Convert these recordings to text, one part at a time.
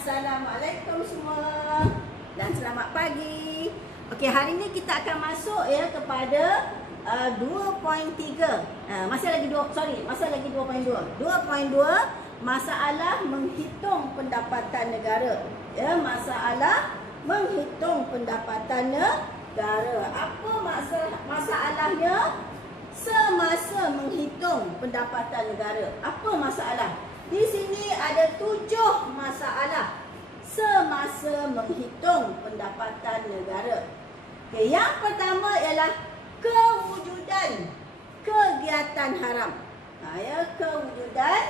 Assalamualaikum semua dan selamat pagi. Okey, hari ini kita akan masuk ya kepada 2.3. Masih lagi 2.2. 2.2 masalah menghitung pendapatan negara. Ya, masalah menghitung pendapatan negara. Apa masalahnya semasa menghitung pendapatan negara? Apa masalah? Di sini ada 7 masalah semasa menghitung pendapatan negara. Okay, yang pertama ialah kewujudan kegiatan haram. Kewujudan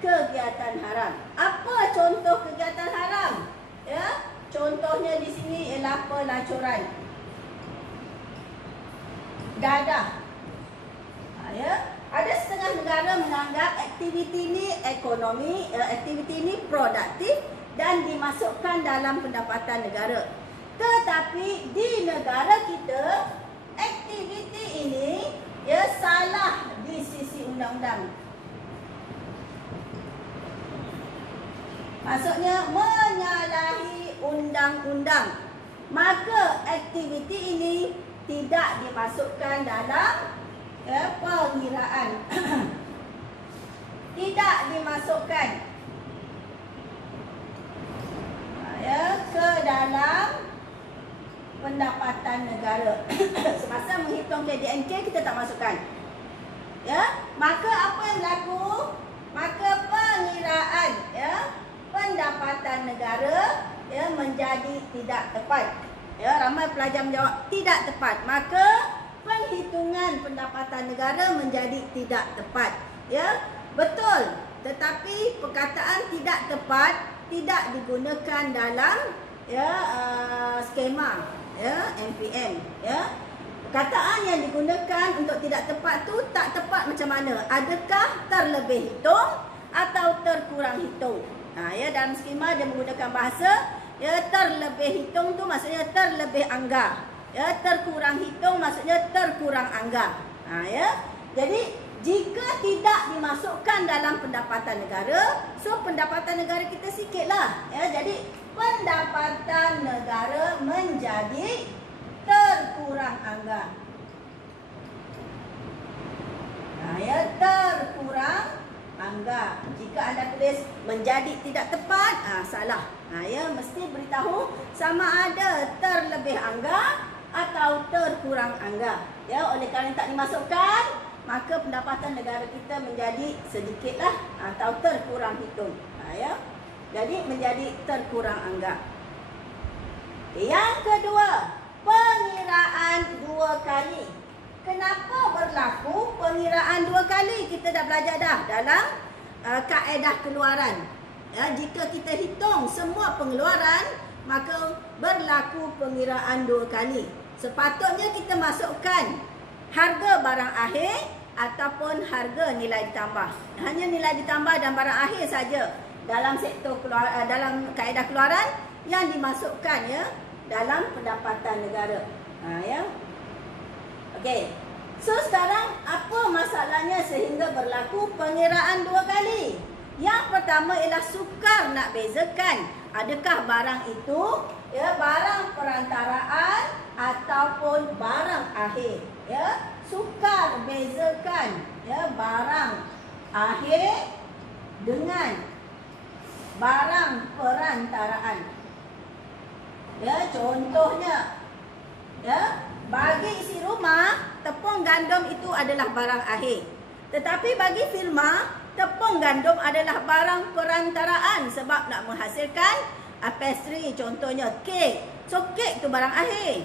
kegiatan haram. Apa contoh kegiatan haram? Ya, contohnya di sini ialah pelacuran, dadah. Ada setengah negara menganggap aktiviti ini ekonomi, aktiviti ini produktif dan dimasukkan dalam pendapatan negara. Tetapi di negara kita, aktiviti ini salah di sisi undang-undang. Maksudnya menyalahi undang-undang. Maka aktiviti ini tidak dimasukkan dalam pengiraan. Tidak dimasukkan ke dalam pendapatan negara. Semasa menghitung KDNK kita tak masukkan. Maka apa yang berlaku? Maka pengiraan pendapatan negara menjadi tidak tepat. Ramai pelajar menjawab tidak tepat. Maka penghitungan pendapatan negara menjadi tidak tepat. Betul. Tetapi perkataan tidak tepat tidak digunakan dalam skema MPN. Perkataan yang digunakan untuk tidak tepat tu tak tepat macam mana? Adakah terlebih hitung atau terkurang hitung? Dalam skema dia menggunakan bahasa terlebih hitung tu maksudnya terlebih anggar. Terkurang hitung maksudnya terkurang anggar. Jadi jika tidak dimasukkan dalam pendapatan negara, so pendapatan negara kita sikitlah. Jadi pendapatan negara menjadi terkurang anggar. Terkurang anggar. Jika anda tulis menjadi tidak tepat, salah. Mesti beritahu sama ada terlebih anggar atau terkurang anggar. Oleh kerana tak dimasukkan, maka pendapatan negara kita menjadi sedikitlah atau terkurang hitung. Jadi menjadi terkurang anggar. Yang kedua, pengiraan 2 kali. Kenapa berlaku pengiraan 2 kali? Kita dah belajar dah dalam kaedah keluaran. Jika kita hitung semua pengeluaran, maka berlaku pengiraan 2 kali. Sepatutnya kita masukkan harga barang akhir ataupun harga nilai ditambah. Hanya nilai ditambah dan barang akhir saja dalam sektor dalam kaedah keluaran yang dimasukkan dalam pendapatan negara. Okey. So sekarang apa masalahnya sehingga berlaku pengiraan 2 kali? Yang pertama ialah sukar nak bezakan adakah barang itu barang perantaraan ataupun barang akhir. Sukar bezakan barang akhir dengan barang perantaraan. Contohnya bagi isi rumah, tepung gandum itu adalah barang akhir. Tetapi bagi firma, tepung gandum adalah barang perantaraan sebab nak menghasilkan pastry, contohnya kek. So kek tu barang akhir.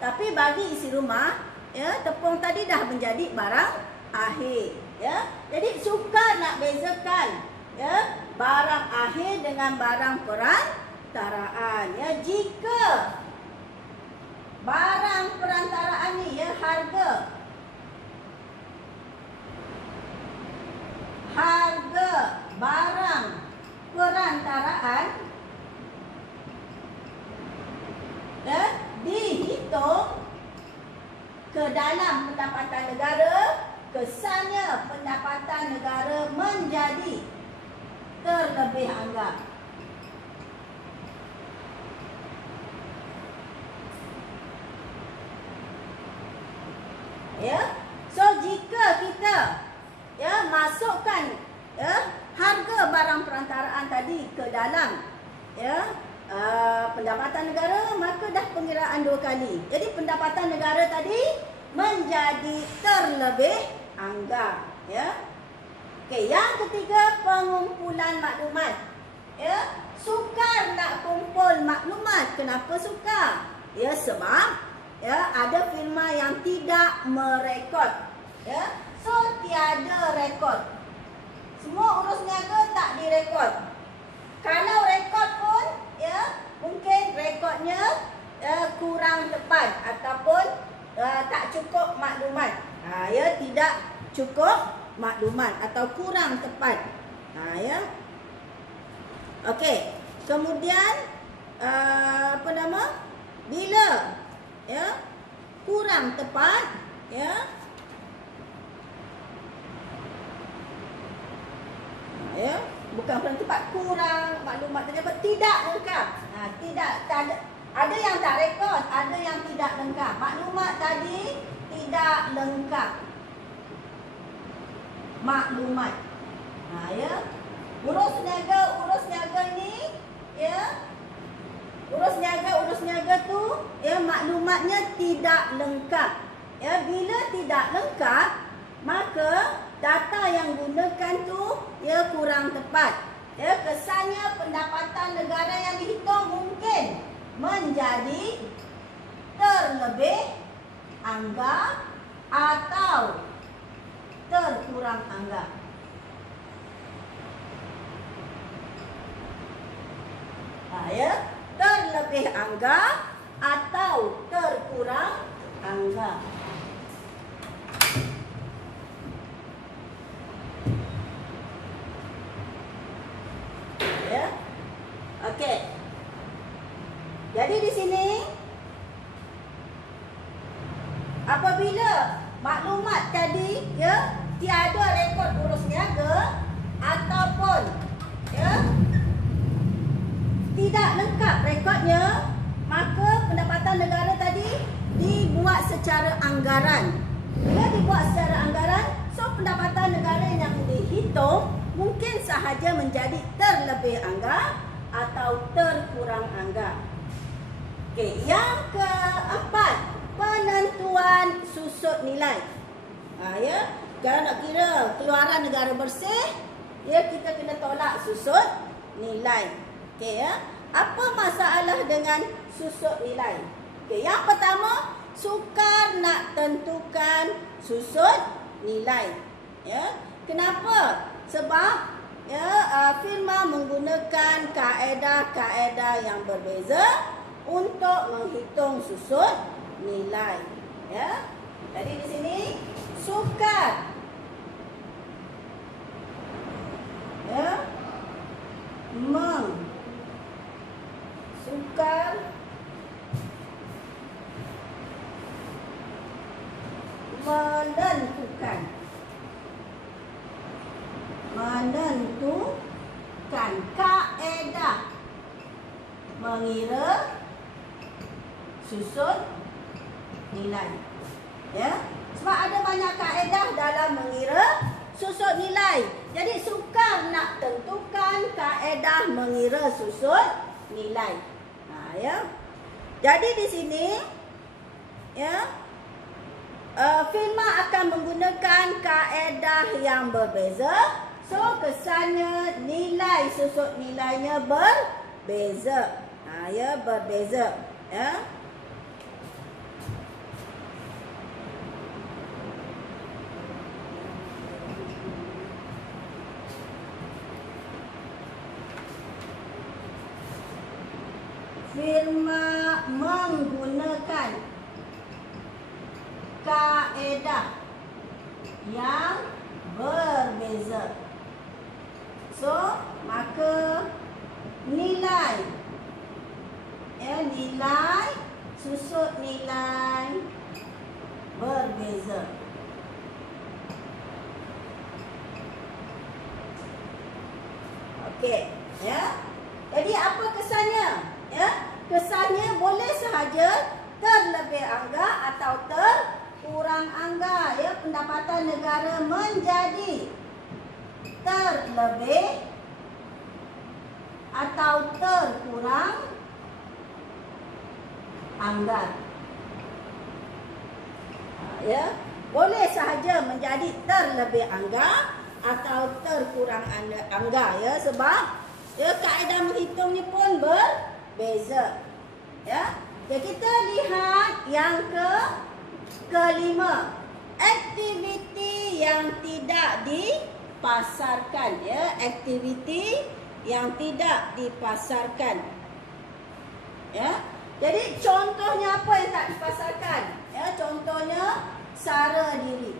Tapi bagi isi rumah, tepung tadi dah menjadi barang akhir. Jadi sukar nak bezakan barang akhir dengan barang perantaraan. Jika barang perantaraan ni harga barang perantaraan dihitung ke dalam pendapatan negara, kesannya pendapatan negara menjadi terlebih anggar. Ya. So jika kita masukkan harga barang perantaraan tadi ke dalam pendapatan negara, maka dah pengiraan 2 kali. Jadi pendapatan negara tadi menjadi terlebih anggar. Ya. Okey, yang ketiga, pengumpulan maklumat. Ya, sukar nak kumpul maklumat. Kenapa sukar? Ya, sebab ada firma yang tidak merekod. Ya, so tiada rekod. Semua urus niaga tak direkod. Kalau rekod pun, mungkin rekodnya kurang tepat ataupun tak cukup maklumat. Tidak cukup maklumat atau kurang tepat. Okey. Kemudian bila kurang tepat, bukan kurang tepat, kurang maklumat terdapat, tidak lengkap. Ada yang tak rekod, ada yang tidak lengkap. Maklumat tadi tidak lengkap. Maklumat. Urus niaga ni, urus niaga tu, maklumatnya tidak lengkap. Bila tidak lengkap, maka data yang gunakan tu kurang tepat. Kesannya pendapatan negara yang dihitung mungkin menjadi terlebih anggar atau terkurang anggar. Terlebih anggar atau terkurang anggar. Okey. Jadi di sini apabila maklumat tadi tiada rekod urus niaga ataupun tidak lengkap rekodnya, maka pendapatan negara tadi dibuat secara anggaran. Bila dibuat secara anggaran, so pendapatan negara yang dihitung mungkin sahaja menjadi terlebih anggar atau terkurang anggar. Okey, yang keempat, penentuan susut nilai. Kalau nak kira keluaran negara bersih, kita kena tolak susut nilai. Okey, apa masalah dengan susut nilai? Okey, yang pertama, sukar nak tentukan susut nilai. Kenapa? Sebab firma menggunakan kaedah-kaedah yang berbeza untuk menghitung susut nilai. Jadi di sini sukar menentukan kaedah mengira susut nilai. Sebab ada banyak kaedah dalam mengira susut nilai. Jadi sukar nak tentukan kaedah mengira susut nilai. Jadi di sini firma akan menggunakan kaedah yang berbeza. So kesannya nilai susut nilainya berbeza. Berbeza. Firma menggunakan kaedah yang berbeza. So, maka nilai susut nilai berbeza. Okey, Jadi apa kesannya? Kesannya boleh sahaja terlebih anggar atau terkurang terkurang angga, ya, pendapatan negara menjadi terlebih atau terkurang anggar. Ya, boleh sahaja menjadi terlebih anggar atau terkurang anggar, ya, sebab ya kaedah menghitungnya pun berbeza. Ya. Jadi kita lihat yang kelima, aktiviti yang tidak dipasarkan, ya, aktiviti yang tidak dipasarkan. Ya. Jadi contohnya apa yang tak dipasarkan? Ya, contohnya sara diri.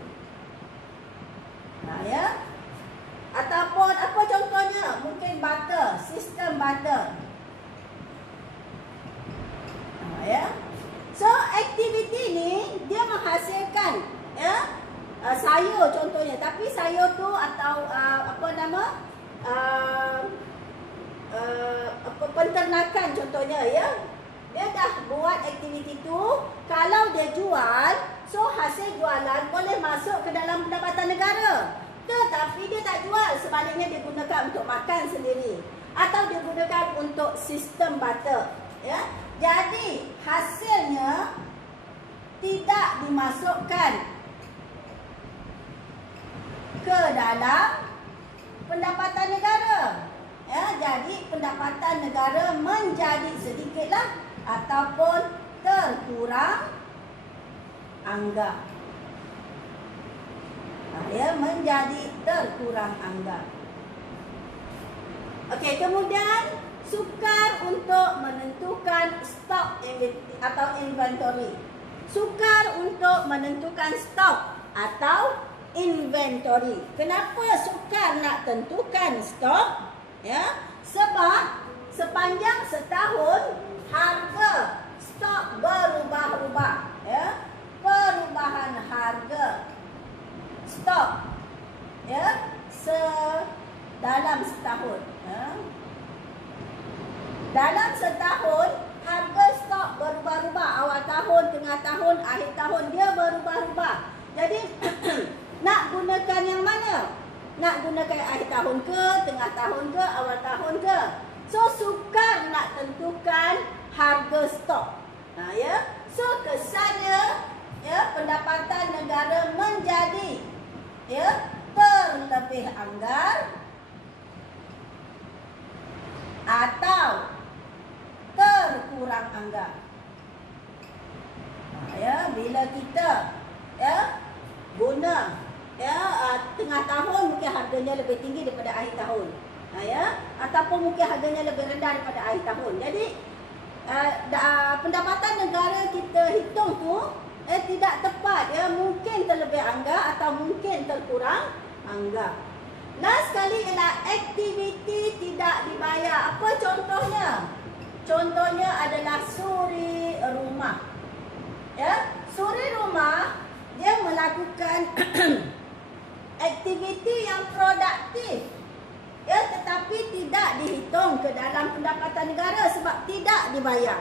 Nah, ya. Ataupun apa contohnya? Mungkin barter, sistem barter. Nah, ya. So aktiviti ni dia menghasilkan, ya, sayur contohnya, tapi sayur tu atau apa nama? Penternakan contohnya, ya. Dia dah buat aktiviti tu, kalau dia jual, so hasil jualan boleh masuk ke dalam pendapatan negara. Tetapi dia tak jual, sebaliknya dia gunakan untuk makan sendiri atau dia gunakan untuk sistem barter, ya. Jadi hasilnya tidak dimasukkan ke dalam pendapatan negara. Ya, jadi pendapatan negara menjadi sedikitlah ataupun terkurang anggar. Ya, menjadi terkurang anggar. Okey, kemudian sukar untuk menentukan stok atau inventory. Sukar untuk menentukan stok atau inventory. Kenapa sukar nak tentukan stok? Ya, sebab sepanjang setahun harga stok berubah-ubah, ya. Perubahan harga stok, ya, dalam setahun, ya. Dalam setahun harga stok berubah-ubah. Awal tahun, tengah tahun, akhir tahun dia berubah-ubah. Jadi nak gunakan yang mana? Nak gunakan akhir tahun ke, tengah tahun ke, awal tahun ke? So sukar nak tentukan harga stok. Nah, ya. So kesannya, ya, pendapatan negara menjadi, ya, terlebih anggar atau terkurang anggar. Nah, ya, bila kita, ya, guna, ya, tengah tahun mungkin harganya lebih tinggi daripada akhir tahun. Nah, ya, ataupun mungkin harganya lebih rendah daripada akhir tahun. Jadi pendapatan negara kita hitung tu tidak tepat, ya, mungkin terlebih anggar atau mungkin terkurang anggar. Last sekali ialah aktiviti tidak dibayar. Apa contohnya? Contohnya adalah suri rumah. Ya, suri rumah dia melakukan aktiviti yang produktif, ya, tetapi tidak dihitung ke dalam pendapatan negara sebab tidak dibayar.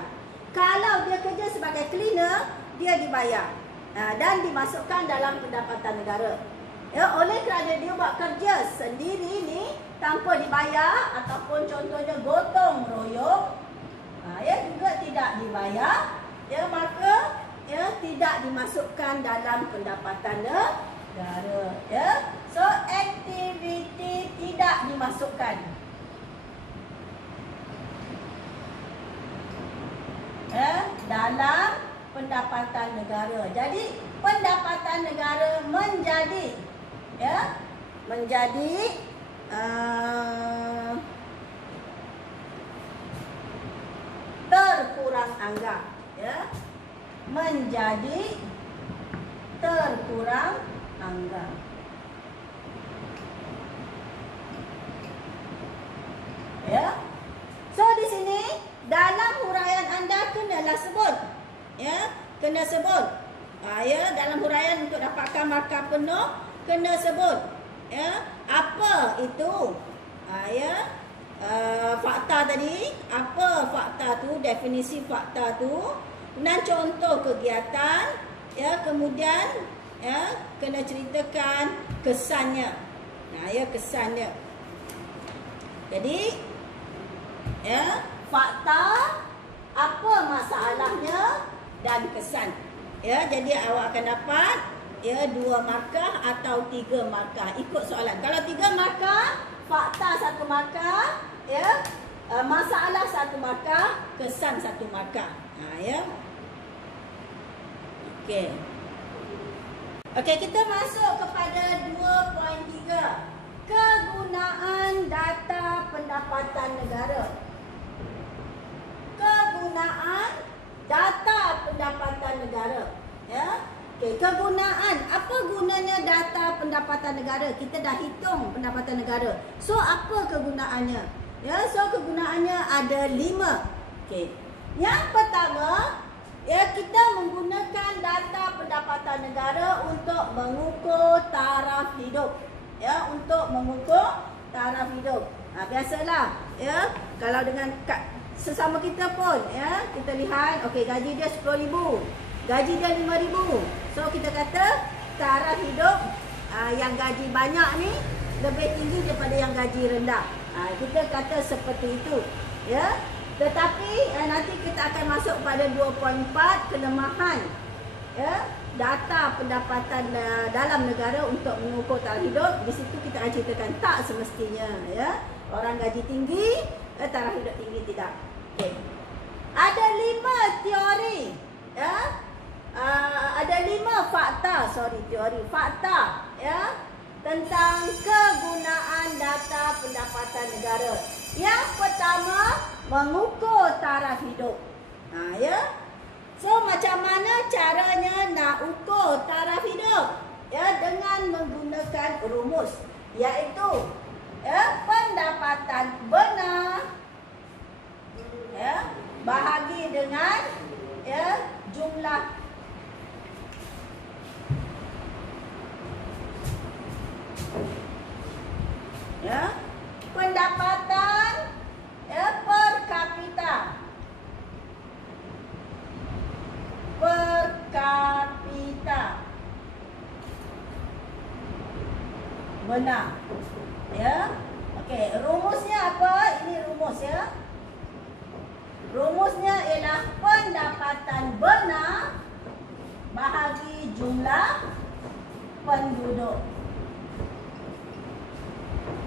Kalau dia kerja sebagai cleaner, dia dibayar dan dimasukkan dalam pendapatan negara. Ya, oleh kerana dia buat kerja sendiri ni tanpa dibayar ataupun contohnya gotong royong, ya, juga tidak dibayar, ya, maka, ya, tidak dimasukkan dalam pendapatan negara, ya. So aktiviti tidak dimasukkan, ya, dalam pendapatan negara. Jadi pendapatan negara menjadi, ya, menjadi terkurang anggar, ya, menjadi terkurang anggar. Ya. So di sini dalam huraian anda kenalah sebut, ya, kena sebut. Ya, dalam huraian untuk dapatkan markah penuh kena sebut, ya, apa itu, ya, fakta tadi, apa fakta tu, definisi fakta tu, dan contoh kegiatan, ya, kemudian ya, kena ceritakan kesannya. Ya, kesannya. Jadi, ya, fakta, apa masalahnya dan kesan. Ya, jadi awak akan dapat ya 2 markah atau 3 markah ikut soalan. Kalau 3 markah, fakta 1 markah, ya, masalah 1 markah, kesan 1 markah. Ya. Okey. Okey, kita masuk kepada 2.3. Kegunaan data pendapatan negara. Kegunaan data pendapatan negara. Ya. Okey, kegunaan. Apa gunanya data pendapatan negara? Kita dah hitung pendapatan negara. So, apa kegunaannya? Ya, so kegunaannya ada 5. Okey. Yang pertama, ya, kita menggunakan data pendapatan negara untuk mengukur taraf hidup. Ya, untuk mengukur taraf hidup. Biasalah, ya, kalau dengan sesama kita pun, ya, kita lihat, okey, gaji dia 10,000, gaji dia 5,000. So kita kata taraf hidup yang gaji banyak ni lebih tinggi daripada yang gaji rendah. Kita kata seperti itu, ya. Tetapi nanti kita akan masuk pada 2.4, kelemahan, ya, data pendapatan dalam negara untuk mengukur taraf hidup. Di situ kita akan ceritakan tak semestinya, ya. Orang gaji tinggi, taraf hidup tinggi tidak. Okay. Ada 5 teori, ya. Ada 5 fakta, fakta, ya, tentang kegunaan data pendapatan negara. Yang pertama, mengukur taraf hidup. Ya. So, macam mana caranya nak ukur taraf hidup? Ya, dengan menggunakan rumus, iaitu, ya, pendapatan benar, ya, bahagi dengan, ya, jumlah pendapatan, ya, per kapita. Benar. Ya. Okey, rumusnya apa? Ini rumus, ya. Rumusnya ialah pendapatan benar bahagi jumlah penduduk.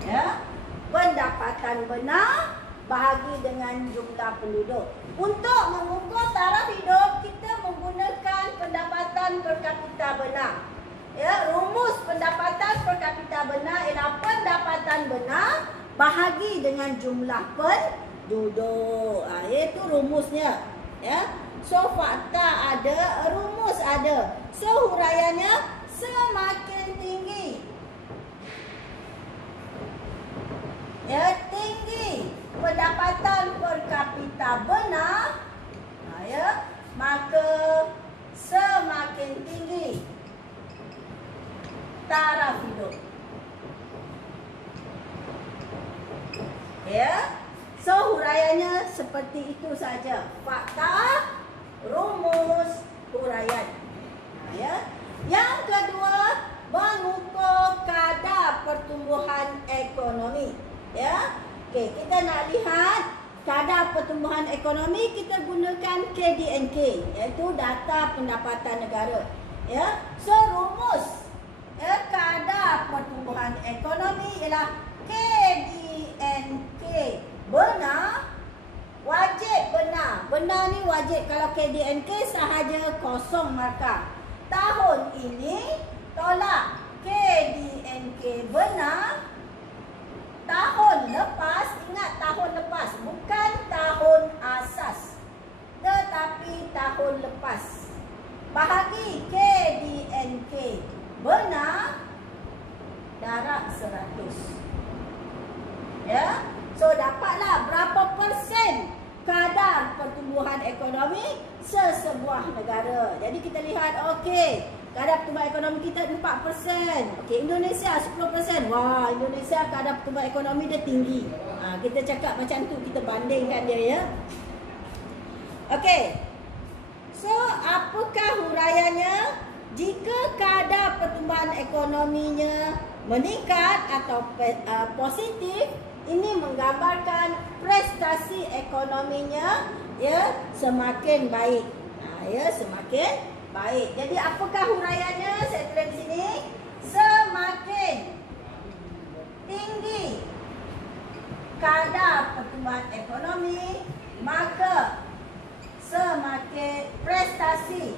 Ya. Pendapatan benar bahagi dengan jumlah penduduk. Untuk mengukur taraf hidup, kita menggunakan pendapatan per kapita benar. Ya, rumus pendapatan per kapita benar ialah pendapatan benar bahagi dengan jumlah penduduk. Itu rumusnya. Ya. So, fakta ada, rumus ada. So, huraiannya semakin tinggi, ya, tinggi pendapatan per kapita benar, ya, maka semakin tinggi taraf hidup. Ya. So, huraiannya seperti itu saja. Fakta, rumus, huraian. Ya. Yang kedua, mengukur kadar pertumbuhan ekonomi. Ya. Okey, kita nak lihat kadar pertumbuhan ekonomi, kita gunakan KDNK, iaitu data pendapatan negara. Ya. So, rumus, ya, kadar pertumbuhan ekonomi ialah KDNK benar, wajib benar. Benar ni wajib. Kalau KDNK sahaja 0 markah. Tahun ini tolak KDNK benar. Tahun lepas, ingat tahun lepas, bukan tahun asas, tetapi tahun lepas. Bahagi KDNK benar, darab 100. Ya. So, dapatlah berapa persen kadar pertumbuhan ekonomi sesebuah negara. Jadi, kita lihat, okey, kadar pertumbuhan ekonomi kita 4%. Okey, Indonesia 10%. Wah, Indonesia kadar pertumbuhan ekonomi dia tinggi. Kita cakap macam tu, kita bandingkan dia, ya. Okey. So, apakah huraiannya? jika kadar pertumbuhan ekonominya meningkat atau positif, ini menggambarkan prestasi ekonominya semakin baik. Semakin baik. Jadi apakah huraiannya? Saya tulis di sini. Semakin tinggi kadar pertumbuhan ekonomi, maka semakin prestasi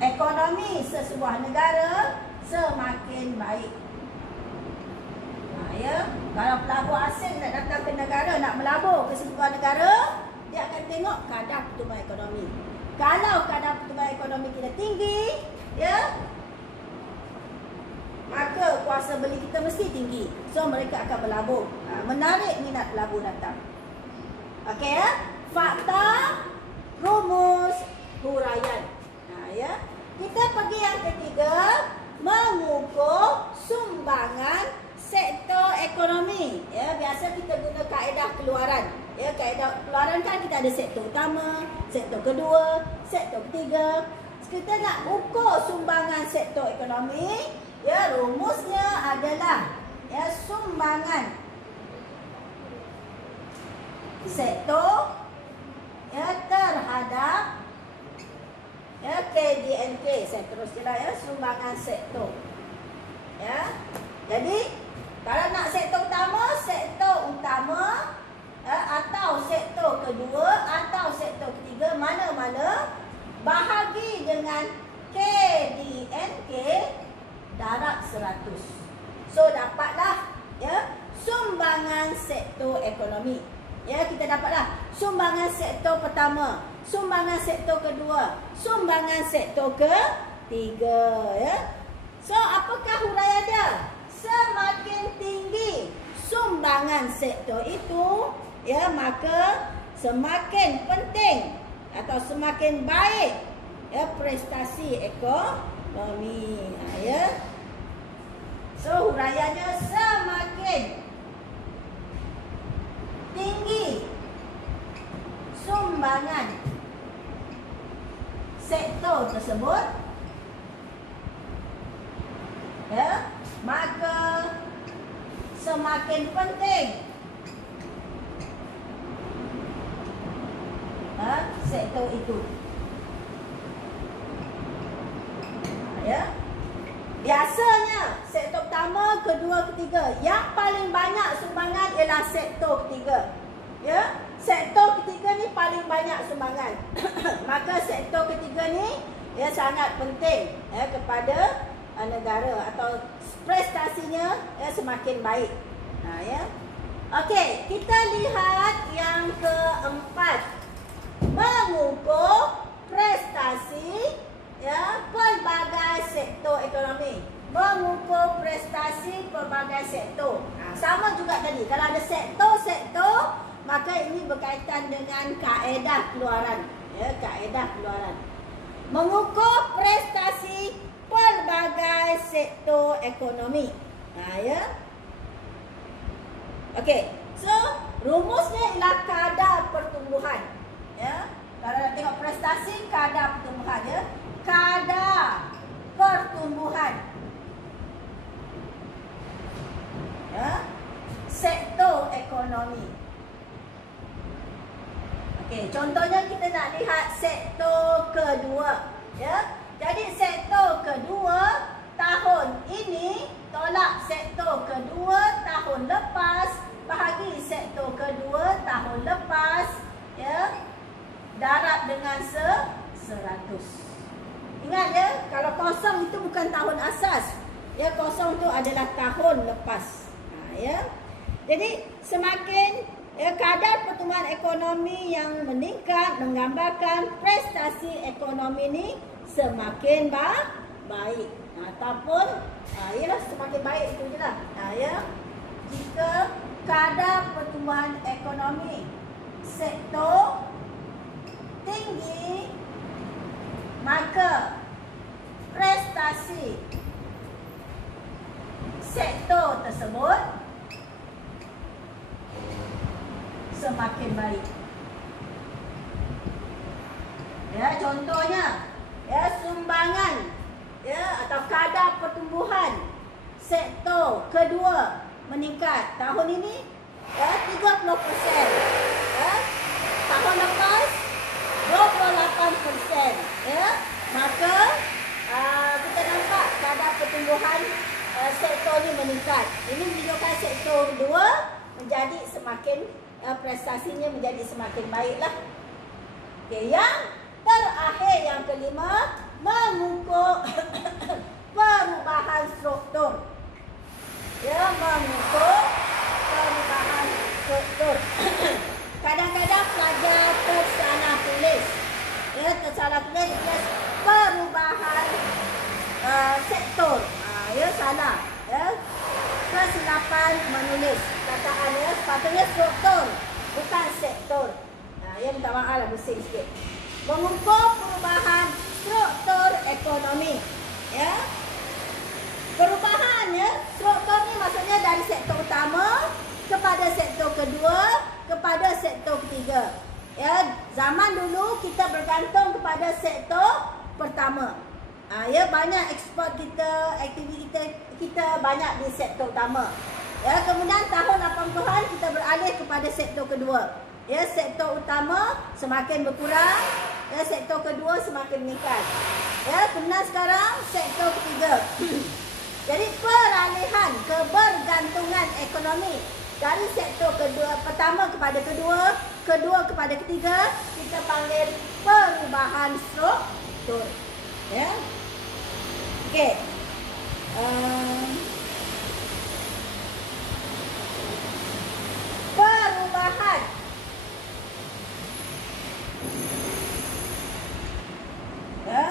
ekonomi sesebuah negara semakin baik. Kalau pelabur asing nak datang ke negara, nak melabur ke sebuah negara, dia akan tengok kadar pertumbuhan ekonomi. Kalau kadar pertumbuhan ekonomi kita tinggi, maka kuasa beli kita mesti tinggi. So mereka akan berlabur, menarik minat pelabur datang. Okey, fakta, rumus, huraian. Kita pergi yang ketiga, mengukur sumbangan sektor ekonomi. Biasa kita guna kaedah keluaran. Kaedah keluaran kan kita ada sektor utama, sektor kedua, sektor ketiga. Kita nak ukur sumbangan sektor ekonomi, rumusnya adalah sumbangan sektor terhadap KDNK. Saya terus jelas sumbangan sektor. Jadi kalau nak sektor utama atau sektor kedua atau sektor ketiga, mana-mana bahagi dengan KDNK darab 100. So dapatlah sumbangan sektor ekonomi. Kita dapatlah sumbangan sektor pertama, sumbangan sektor kedua, sumbangan sektor ketiga. So apakah huraian dia? Semakin tinggi sumbangan sektor itu, maka semakin penting atau semakin baik prestasi ekonomi. So huraiannya semakin tinggi sumbangan sektor tersebut, maka semakin penting sektor itu. Biasanya sektor pertama, kedua, ketiga, yang paling banyak sumbangan ialah sektor ketiga. Sektor ketiga ni paling banyak sumbangan. Maka sektor ketiga ni sangat penting kepada negara atau prestasinya semakin baik. Okey, kita lihat yang keempat, mengukur prestasi pelbagai sektor ekonomi. Mengukur prestasi pelbagai sektor. Sama juga tadi, kalau ada sektor-sektor, maka ini berkaitan dengan kaedah keluaran. Kaedah keluaran. Mengukur prestasi pelbagai sektor ekonomi. Okey, so rumusnya ialah kadar pertumbuhan. Kalau nak tengok prestasi, kadar pertumbuhan. Kadar pertumbuhan sektor ekonomi. Okey, contohnya kita nak lihat sektor kedua. Jadi sektor kedua tahun ini tolak sektor kedua tahun lepas, bahagi sektor kedua tahun lepas, darab dengan 100. Ingat kalau kosong itu bukan tahun asas. Kosong itu adalah tahun lepas. Jadi semakin kadar pertumbuhan ekonomi yang meningkat menggambarkan prestasi ekonomi ini semakin baik. Ataupun semakin baik itu je lah. Jika kadar pertumbuhan ekonomi sektor tinggi, maka prestasi sektor tersebut semakin baik. Ya, contohnya ya sumbangan ya atau kadar pertumbuhan sektor kedua meningkat tahun ini ya 30%. Ya. Tahun lepas 28%. Ya. Maka kita nampak kadar pertumbuhan sektor ini meningkat. Ini menunjukkan sektor kedua menjadi semakin prestasinya menjadi semakin baiklah. Okey, yang terakhir yang kelima, mengukur perubahan struktur. Ya, mengukur perubahan struktur. Kadang-kadang pelajar tersalah tulis. Ya, tersalah tulis perubahan sektor. Ya, salah. Ya. Kesilapan menulis. Kataan ya, sepatutnya struktur, bukan sektor. Ya, minta maaf lah pusing sikit. Mengukur perubahan struktur ekonomi. Ya. Perubahan ya, struktur ni maksudnya dari sektor utama kepada sektor kedua kepada sektor ketiga. Ya, zaman dulu kita bergantung kepada sektor pertama. Ya, banyak ekspor kita, aktiviti kita banyak di sektor utama. Ya, kemudian tahun 80-an kita beralih kepada sektor kedua. Ya, sektor utama semakin berkurang, ya, sektor kedua semakin meningkat. Ya, kemudian sekarang sektor ketiga. Jadi peralihan kebergantungan ekonomi dari sektor kedua pertama kepada kedua, kedua kepada ketiga, kita panggil perubahan struktur. Ya. Okey. Perubahan ya,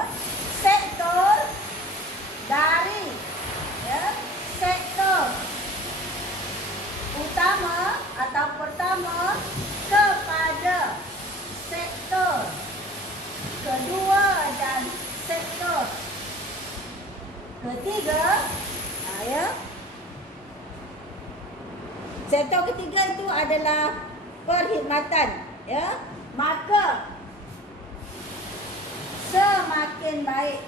sektor dari ya, sektor utama atau pertama kepada sektor kedua dan sektor ketiga. Ya. Sektor ketiga itu adalah perkhidmatan, ya. Maka semakin baik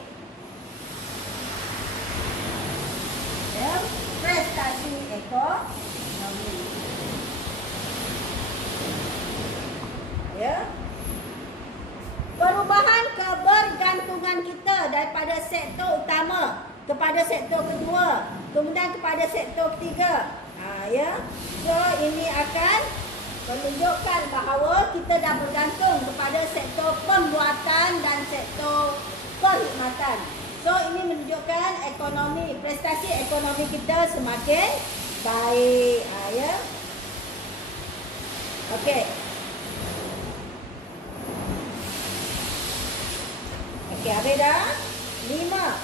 ya, prestasi ekonomi. Ya. Perubahan kebergantungan kita daripada sektor utama kepada sektor kedua, kemudian kepada sektor ketiga. Ya. So ini akan menunjukkan bahawa kita dah bergantung kepada sektor pembuatan dan sektor perkhidmatan. So ini menunjukkan ekonomi, prestasi ekonomi kita semakin baik. Ya. Okey. Okey, habis dah? 5.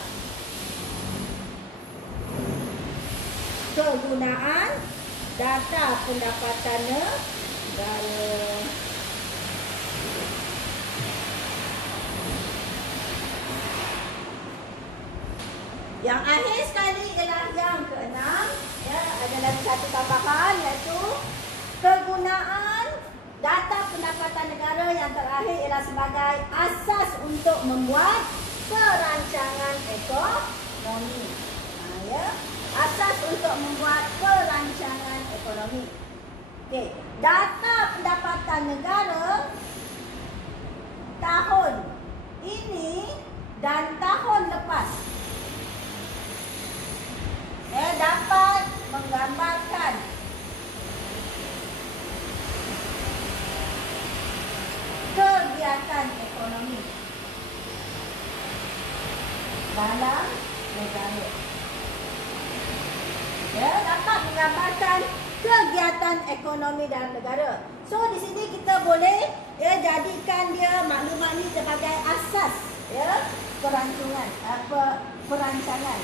Kegunaan data pendapatan negara. Yang akhir sekali ialah yang keenam, ya, ada lagi satu tambahan iaitu kegunaan data pendapatan negara yang terakhir ialah sebagai asas untuk membuat perancangan ekonomi. Ya. Asas untuk membuat perancangan ekonomi. Okey, data pendapatan negara tahun ini dan tahun lepas dapat menggambarkan kegiatan ekonomi dalam negara. Ya, dapat menggambarkan kegiatan ekonomi dalam negara. So di sini kita boleh ya jadikan dia maklumat ni sebagai asas ya perancangan perancangan.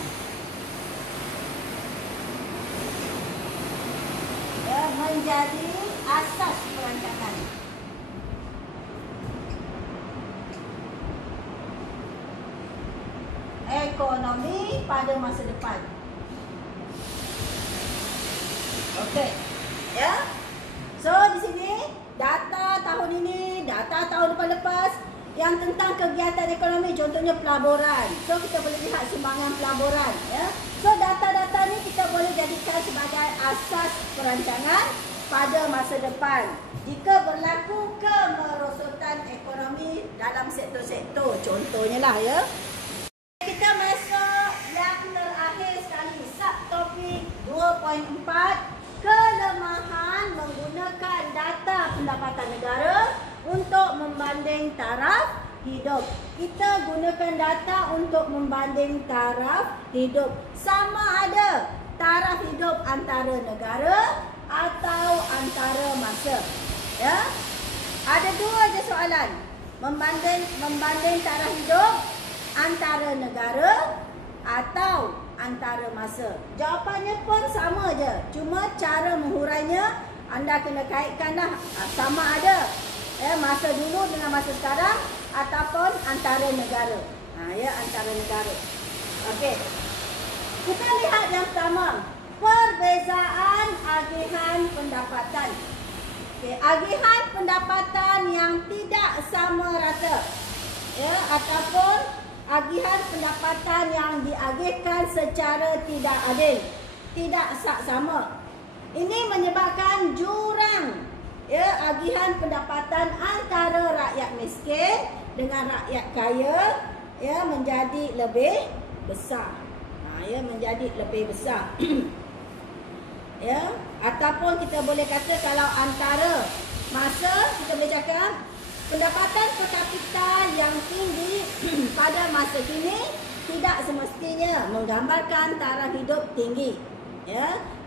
Ya, menjadi asas perancangan. Ekonomi pada masa depan. Okey. Ya. So di sini data tahun ini, data tahun lepas, yang tentang kegiatan ekonomi, contohnya pelaburan. So kita boleh lihat sumbangan pelaburan, ya. So data-data ni kita boleh jadikan sebagai asas perancangan pada masa depan jika berlaku kemerosotan ekonomi dalam sektor-sektor, contohnya lah, ya. Kita masuk yang terakhir sekali, subtopik 2.4, kelemahan menggunakan data pendapatan negara untuk membanding taraf hidup. Kita gunakan data untuk membanding taraf hidup. Sama ada taraf hidup antara negara atau antara masa. Ya. Ada dua je soalan. Membanding taraf hidup antara negara atau antara masa. Jawapannya pun sama je. Cuma cara menghurainya anda kena kaitkan dah. Sama ada masa dulu dengan masa sekarang ataupun antara negara. Ya, antara negara. Okey. Kita lihat yang pertama, perbezaan agihan pendapatan. Okey, agihan pendapatan yang tidak sama rata. Ya, ataupun agihan pendapatan yang diagihkan secara tidak adil, tidak sama. Ini menyebabkan jurang agihan pendapatan antara rakyat miskin dengan rakyat kaya menjadi lebih besar. Menjadi lebih besar. Ataupun kita boleh kata kalau antara masa, kita boleh cakap pendapatan per kapita yang tinggi pada masa kini tidak semestinya menggambarkan taraf hidup tinggi.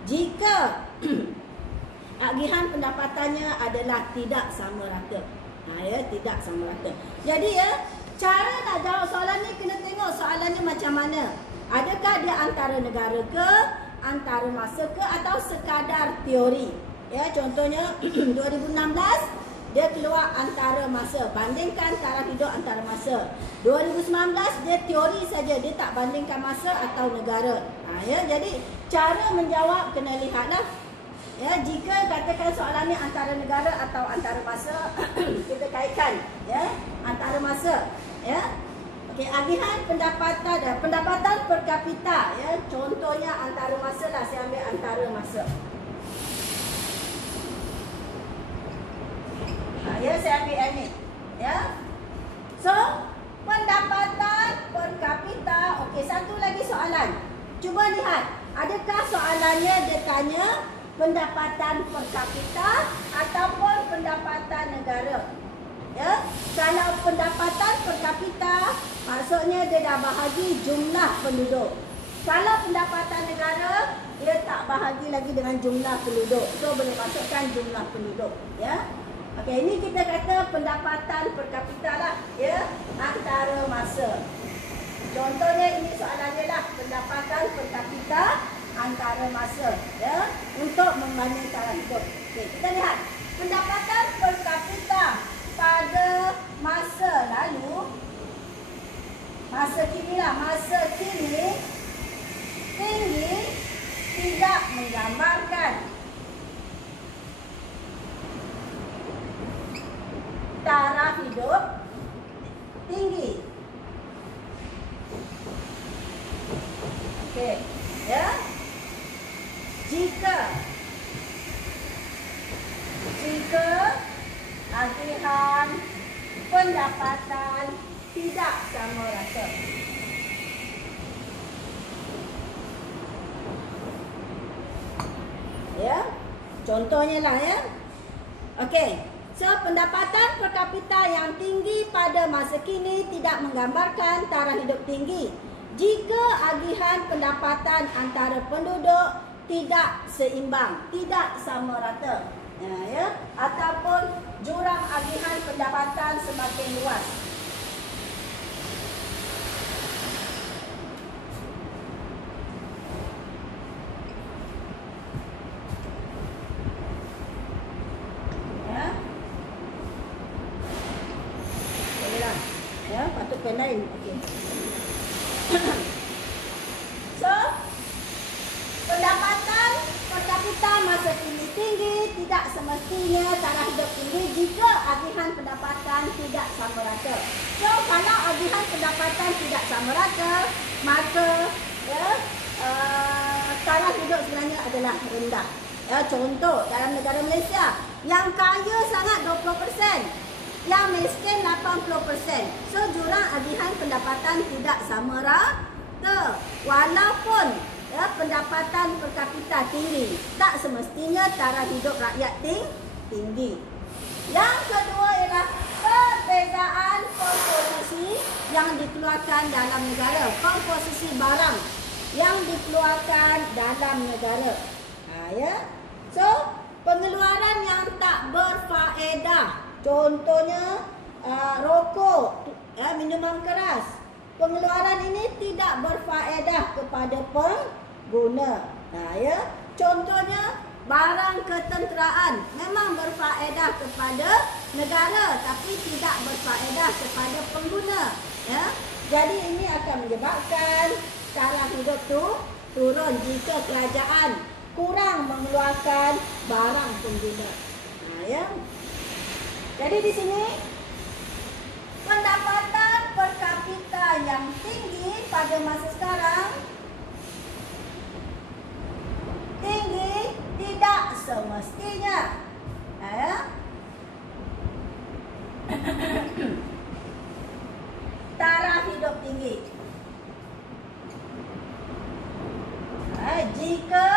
Jika agihan pendapatannya adalah tidak sama rata. Tidak sama rata. Jadi cara nak jawab soalan ni kena tengok soalan ni macam mana. Adakah dia antara negara ke, antara masa ke, atau sekadar teori. Contohnya 2016 dia keluar antara masa, bandingkan taraf hidup antara masa. 2019 dia teori saja, dia tak bandingkan masa atau negara. Jadi cara menjawab kena lihatlah. Jika katakan soalan ni antara negara atau antara masa, kita kaitkan antara masa. Okey, agihan pendapatan per kapita, contohnya antara masa lah, saya ambil antara masa. Saya ambil yang ni. So, pendapatan per kapita. Okey, satu lagi soalan. Cuba lihat, adakah soalannya dia tanya pendapatan per kapita ataupun pendapatan negara? Kalau pendapatan per kapita, maksudnya dia dah bahagi jumlah penduduk. Kalau pendapatan negara, dia tak bahagi lagi dengan jumlah penduduk. So boleh masukkan jumlah penduduk. Okey, ini kita kata pendapatan per kapita lah, antara masa. Contohnya ini soalannya lah, pendapatan per kapita antara masa, untuk membanding taraf hidup. Okey, kita lihat pendapatan per kapita pada masa lalu, masa kini lah, masa kini tinggi tidak menggambarkan taraf hidup tinggi. Okey, jika agihan pendapatan tidak sama rata. Contohnya lah Okey. So pendapatan per kapita yang tinggi pada masa kini tidak menggambarkan taraf hidup tinggi jika agihan pendapatan antara penduduk tidak seimbang, tidak sama rata. Ataupun jurang agihan pendapatan semakin luas. Patut pen lain. Okey. So, pendapatan per kapita masa kini tinggi tidak semestinya taraf hidup tinggi jika agihan pendapatan tidak sama rata. So kalau agihan pendapatan tidak sama rata, maka taraf hidup sebenarnya adalah rendah. Contoh dalam negara Malaysia, yang kaya sangat 20%, yang miskin 80%. So jurang agihan pendapatan tidak sama rata. Walaupun pendapatan per kapita tinggi, tak semestinya taraf hidup rakyat tinggi. Yang kedua ialah perbezaan komposisi yang dikeluarkan dalam negara. Komposisi barang yang dikeluarkan dalam negara. So, pengeluaran yang tak berfaedah. Contohnya rokok, minuman keras. Pengeluaran ini tidak berfaedah kepada pengguna. Contohnya barang ketenteraan memang berfaedah kepada negara tapi tidak berfaedah kepada pengguna. Jadi ini akan menyebabkan taraf hidup turun jika kerajaan kurang mengeluarkan barang pengguna. Jadi di sini pendapatan per kapita yang tinggi pada masa sekarang tinggi tidak semestinya. Taraf hidup tinggi. Jika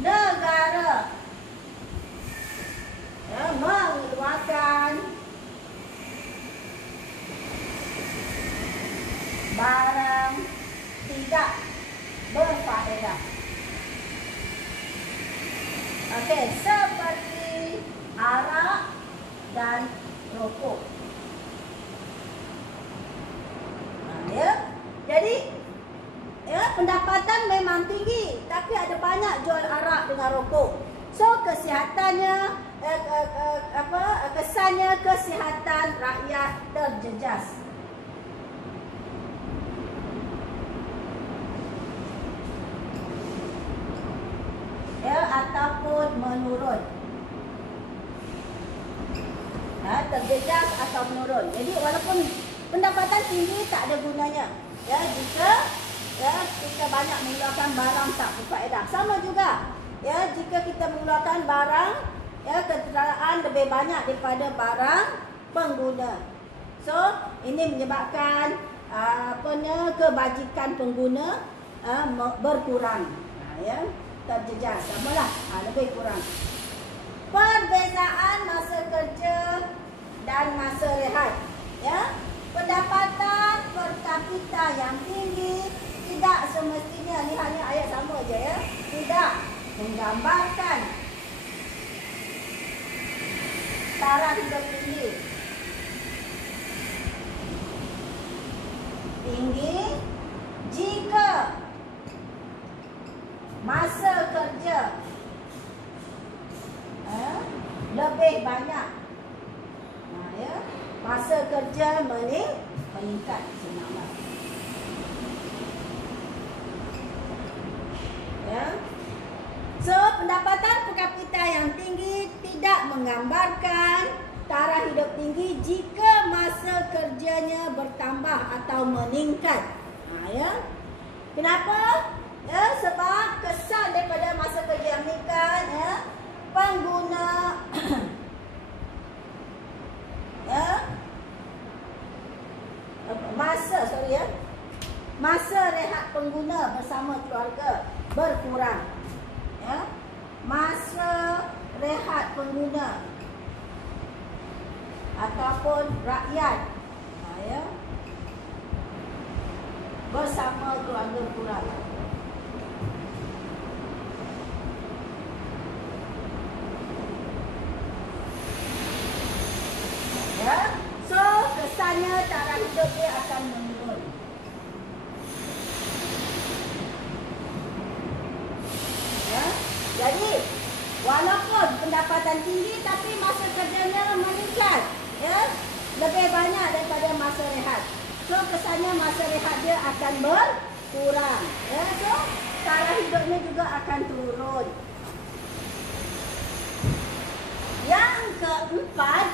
negara mengeluarkan barang tidak berfaedah. Seperti arak dan rokok. Jadi pendapatan memang tinggi tapi ada banyak jual arak dengan rokok. So kesihatannya kesannya kesihatan rakyat terjejas. Ataupun menurun. Terjejas atau menurun. Jadi walaupun pendapatan tinggi tak ada gunanya. Jika kita banyak mengeluarkan barang tak berfaedah. Sama juga. Jika kita mengeluarkan barang kenderaan lebih banyak daripada barang pengguna. So ini menyebabkan kebajikan pengguna berkurang. Terjejas. Samalah, lebih kurang. Perbezaan masa kerja dan masa rehat. Pendapatan per kapita yang tinggi tidak semestinya, ni hanya ayat sama je tidak menggambarkan taraf hidup tinggi. Tinggi jika masa kerja lebih banyak. Masa kerja meningkat senang. So pendapatan per kapita yang tinggi tidak menggambarkan taraf hidup tinggi jika masa kerjanya bertambah atau meningkat. Kenapa? Sebab kesan daripada masa kerja yang meningkat, pengguna masa rehat pengguna bersama keluarga berkurang. Masa rehat pengguna ataupun rakyat bersama keluarga kurang. So kesannya taraf hidup dia akan menurun. Jadi walaupun pendapatan tinggi tapi masa kerjanya meningkat, lebih banyak daripada masa rehat. So kesannya masa rehat dia akan berkurang. So taraf hidupnya juga akan turun. Yang keempat,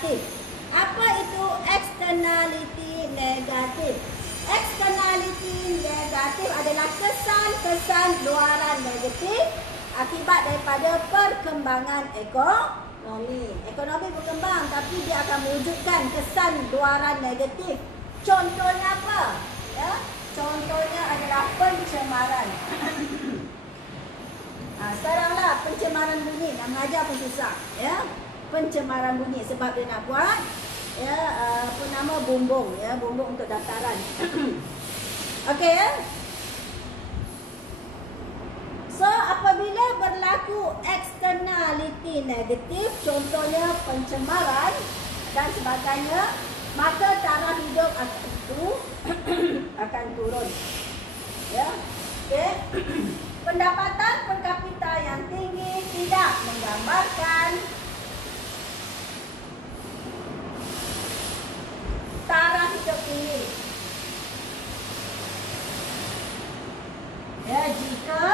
negatif. Apa itu externality negatif? Externality negatif adalah kesan-kesan luaran negatif akibat daripada perkembangan ekonomi. Ekonomi berkembang tapi dia akan mewujudkan kesan luaran negatif. Contohnya apa? Ya, contohnya adalah pencemaran. Sekaranglah pencemaran bunyi, nak mengajar pun susah, ya. Pencemaran bunyi sebab dia nak buat ya apa nama bumbung, ya, bumbung untuk daftaran. Okey, ya. So apabila berlaku externality negatif, contohnya pencemaran dan sebagainya, maka taraf hidup akan turun. Ya. Okey. Pendapatan per kapita yang tinggi tidak menggambarkan taraf hidup tinggi. Ya, jika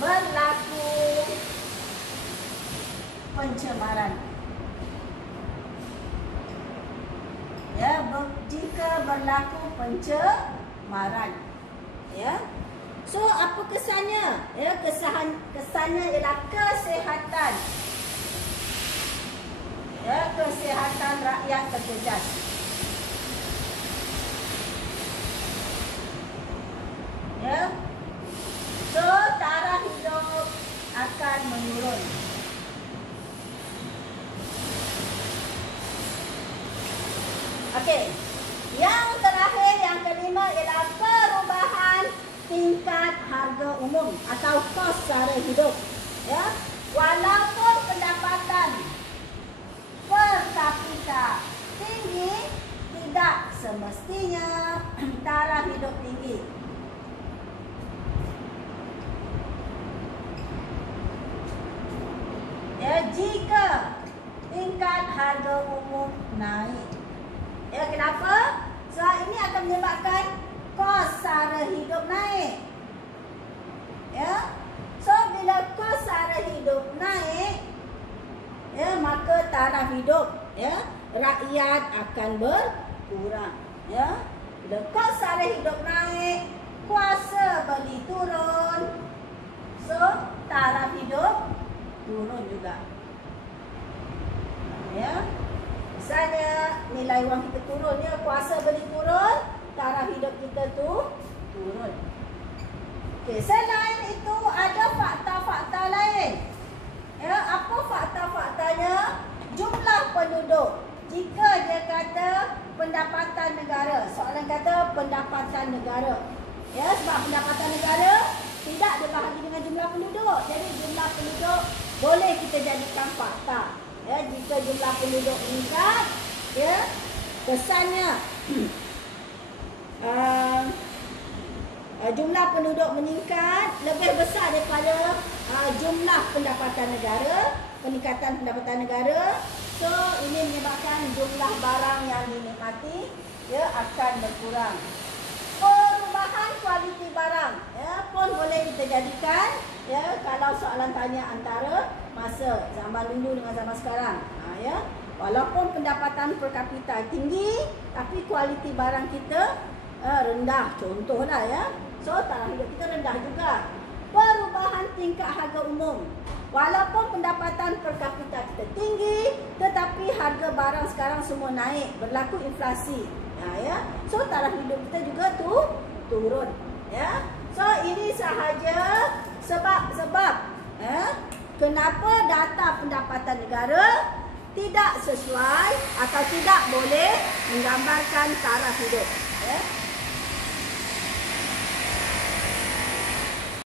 berlaku pencemaran. Ya, jika berlaku pencemaran. Ya. So apa kesannya? Ya, kesannya ialah kesihatan. Ya, kesihatan rakyat terjejas. Ya. So taraf hidup akan menurun. Okey. Yang terakhir, yang kelima ialah perubahan tingkat harga umum atau kos sara hidup. Ya. Walaupun pendapatan per kapita tinggi, tidak semestinya taraf hidup tinggi. Ya, jika tingkat harga umum naik. Ya, kenapa? Sebab ini akan menyebabkan kos sara hidup naik. Ya. So bila kos sara hidup naik, ya, maka taraf hidup, ya, rakyat akan berkurang. Ya. Bila kos sara hidup naik, kuasa beli turun. So taraf hidup turun juga. Ya. Misalnya nilai wang kita turun, ya, kuasa beli turun, taraf hidup kita tu turun. Okey, selain itu ada fakta-fakta lain. Ya, apa fakta-faktanya? Jumlah penduduk. Jika dia kata pendapatan negara, soalan kata pendapatan negara. Ya, sebab pendapatan negara tidak dibahagi dengan jumlah penduduk. Jadi jumlah penduduk boleh kita jadikan fakta. Ya, jika jumlah penduduk meningkat, ya, kesannya jumlah penduduk meningkat lebih besar daripada jumlah pendapatan negara, peningkatan pendapatan negara. So ini menyebabkan jumlah barang yang dinikmati, ya, akan berkurang. Perubahan kualiti barang, ya, pun boleh kita jadikan, ya, kalau soalan tanya antara masa zaman dulu dengan zaman sekarang. Ya, walaupun pendapatan per kapita tinggi, tapi kualiti barang kita rendah, contohlah, ya. So taraf hidup kita rendah juga. Perubahan tingkat harga umum. Walaupun pendapatan per kapita kita tinggi, tetapi harga barang sekarang semua naik, berlaku inflasi. Ya. So taraf hidup kita juga turun. Ya. So ini sahaja sebab-sebab kenapa data pendapatan negara tidak sesuai atau tidak boleh menggambarkan taraf hidup. Ya.